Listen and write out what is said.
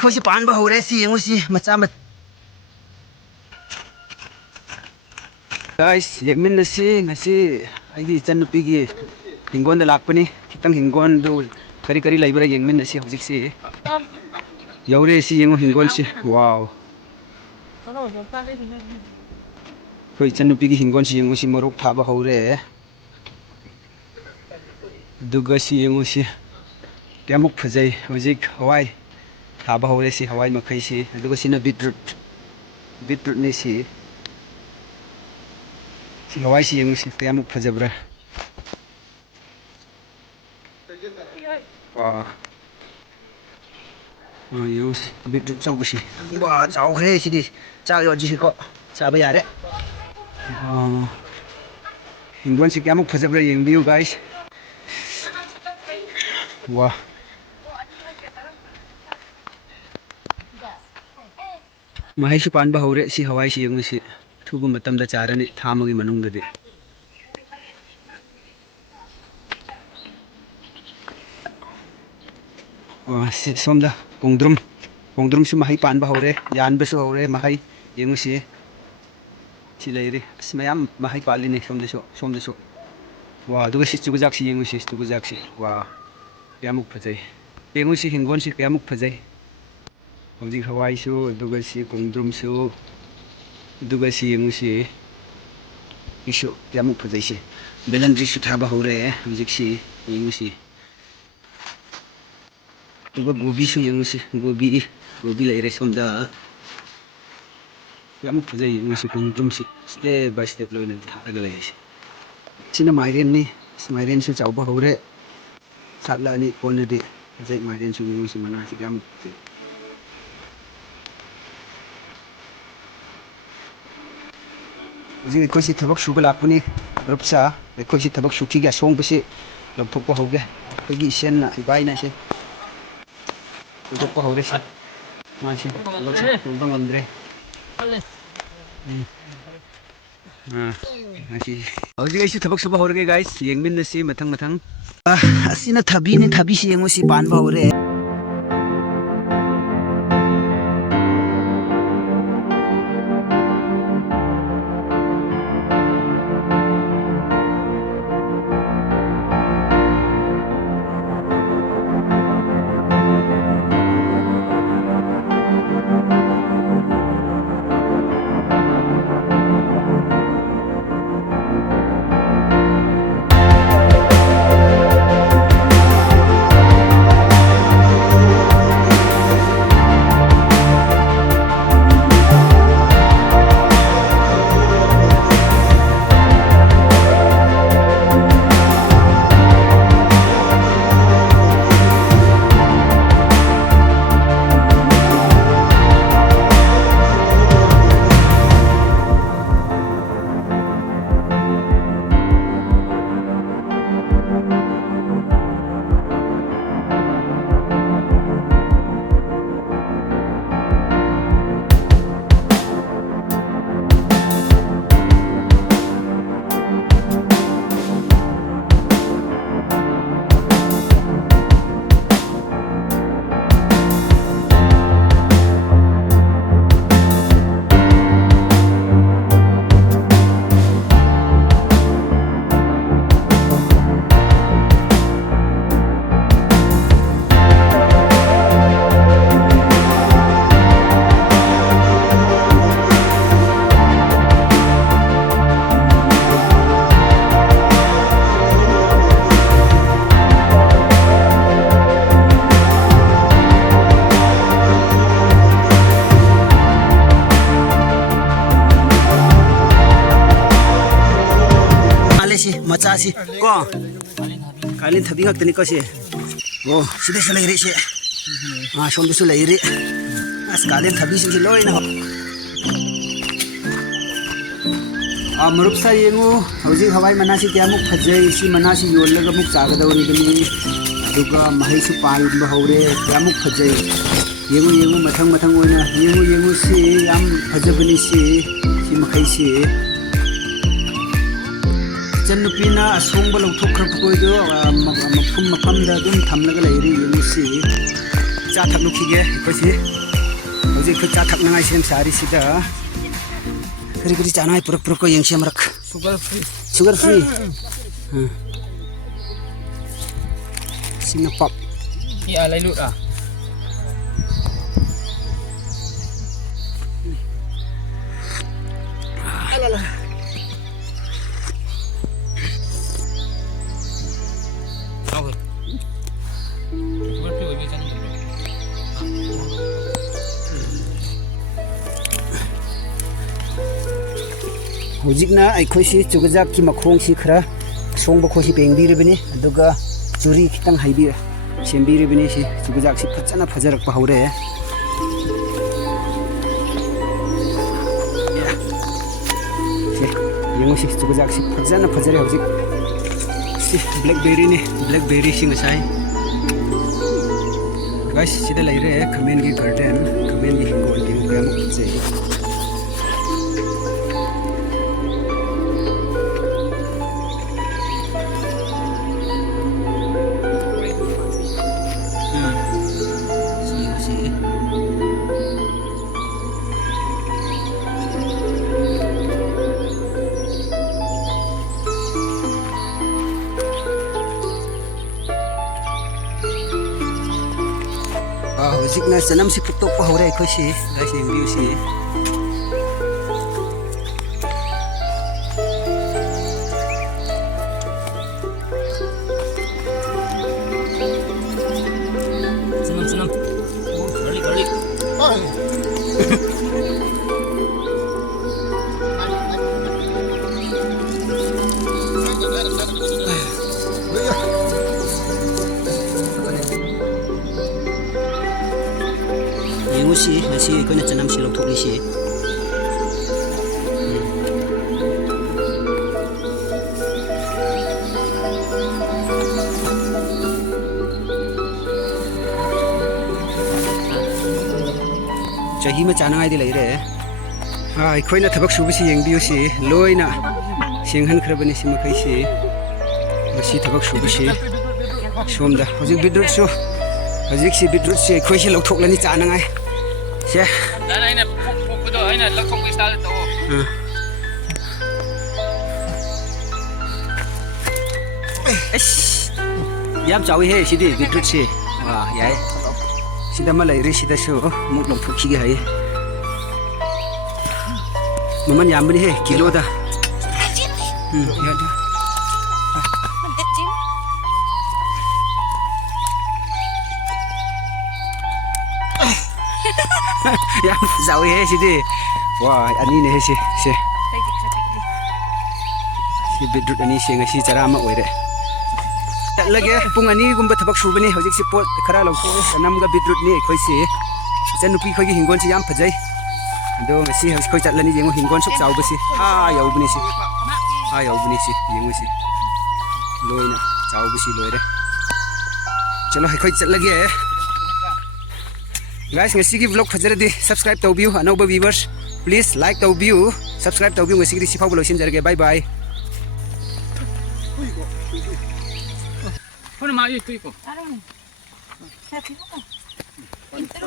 खोसी पान बा होरे सी यंगुसी मचा मत guys yekminnasi ngasi aigi chanupigi hingon da lakpani kitang hingon do kari kari laibara yekminnasi hojik si yaure si yengu hingon si wow koi chanupigi hingon si yengu si morok thaba hore duga si yengu si kemuk phajai hojik hawai thaba hore si hawai makai si duga sina beetroot ni si hawai si yengu si kemuk phajabra wow use beetroot chawbusi wow chaw khe si di chaw yo ji ko cha ba yare hingon si kemuk phajabra yengbiu guys wow mahai su pan ba hore si hawai si yengu si thubu matam da charani thamagi manung da de si somda kongdrum su mahai pan ba hore yan ba su hore mahai yengu si leiri asmayam mahai pali ne somda su wa duga si chugujak si yengu si chugujak si wa kemuk phajai yengu si hingon si kemuk phajai hojik hawai su duga si kongdrum su duga si yengu si isu kemuk phajai si belandri su thaba hore hojik si yengu si duga gobi su yengu si gobi leire somda kemuk phajai yengu si kongdrum si step by step loina tharaga lei si sina mairen ni mairen su chawba hore satla ni kone de jai mairen su yengu si mana si kemuk जी कोई सी थबक सुबह लापनी रबसा कोई सी थबक सुखी गया song पे से लपक को हो गया कोई की सेन ना बाई ना से लपक को हो रहे से मां से लपक अंदर हाँ ऐसी और जी ऐसी थबक सुबह हो रहे गाइस यंगमिन ने सी मथंग मथंग ऐसी ना थबी से यंगो सी पान बा हो रहे मचासी को कालीन थबी ngakni ko si oh sida sila iri si somdu sila iri as kalin thabi si loi na marup sa yengu hoji hawai manasi kyamuk phajai si manasi yollaga muk chaga dawri gani aduga mahai su pal ba hore kyamuk phajai yengu mathang oina yengu si yam phajabani si makai si जनपीना असोंग लौथोखरप कोइदो मफम मफम दा दुम थमलगा लेरि यमुसी चा थकलुखिगे अखोइसि हौजिक अखोइ चा थकनाङाइ same सारिसिदा करी करी चानाइ पुरक पुरक को यंगसे अमरक sugar free सिंना पप Iya lalu ah. Alala. Okay. Berarti lebih canggih. Hojikna aikoisi chugajak ki makhongsi khara songba khosi pengbiribani aduga churi khitang haibi sembiribani si chugajak si phachana phajarak pa hore yengosi chugajak si phachana phajare hojik si blackberry ni blackberry sing asai guys sida laire khamen gi garden khamen gi hingol gi mukam che hojikna sanam si puktok pa hore khoisi guys yung view si Senang. Kali. yengosi nasi ikona chanam si lok thokli si chahi ma chana ai di lai re ha ikhoina thabak subi si yengbiu si loina singhan khrabani si makai si masi thabak subi si somda hojik bidrut su hojik si bidrut si ikhoi si lok thoklani chana ngai se Dan aina puk do aina lakong style to. yam chawi he sidi bidrut si wa yai sida ma lai re sida so muk lok thokhi ge hai maman yam bani he kilo da ya da yam chawi he sidi wa ani ne he si bidrut ani se ngasi charama oire lagi pung ani gumba thabak subani hojik si pot khara lo sanam ga bidrut ni khoi si jan nupi khoi gi hingon si yam phajai ado ngasi khoi chatlani jengo hingon sok chau basi yau bani si yengo si loina chau basi loire chalo khoi chatlagi guys ngasi gi vlog phajare di subscribe tawbiu anoba viewers please like tawbiu subscribe tawbiu ngasi gi si phau lo sin jarge bye bye Mana mai itu iko?